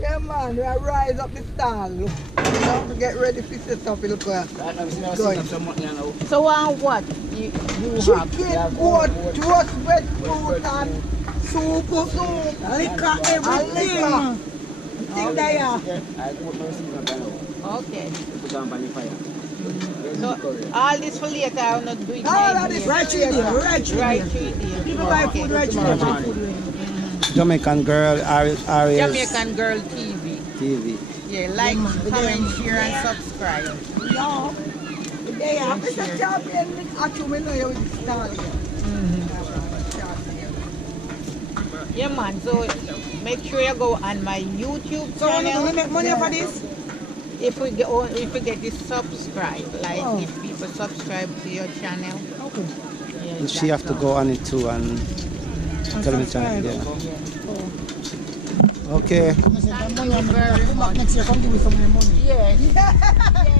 Yeah, man, we are rise up the stall. Look. Now we get ready for the stuff. Look where. So what you have? Chicken, goat, roast veg fruit and soup. Liquor, everything. Thing there. Okay. So all this for later, I'm not doing All of this right through there, right through there. People buy food right through there. Jamaican girl, RS. Jamaican Girl TV. TV. Yeah, like, comment, share, and subscribe. Yeah. They are. Mr. Champion, actually, know you with the stall here. Yeah, man. So make sure you go on my YouTube So channel. we make money for this? If we get this subscribe, like if people subscribe to your channel. Okay. Yeah, She have to go on it too and tell me channel. Yeah. Okay. Thank you very much. Next year, come give me some money. Yes. Yes.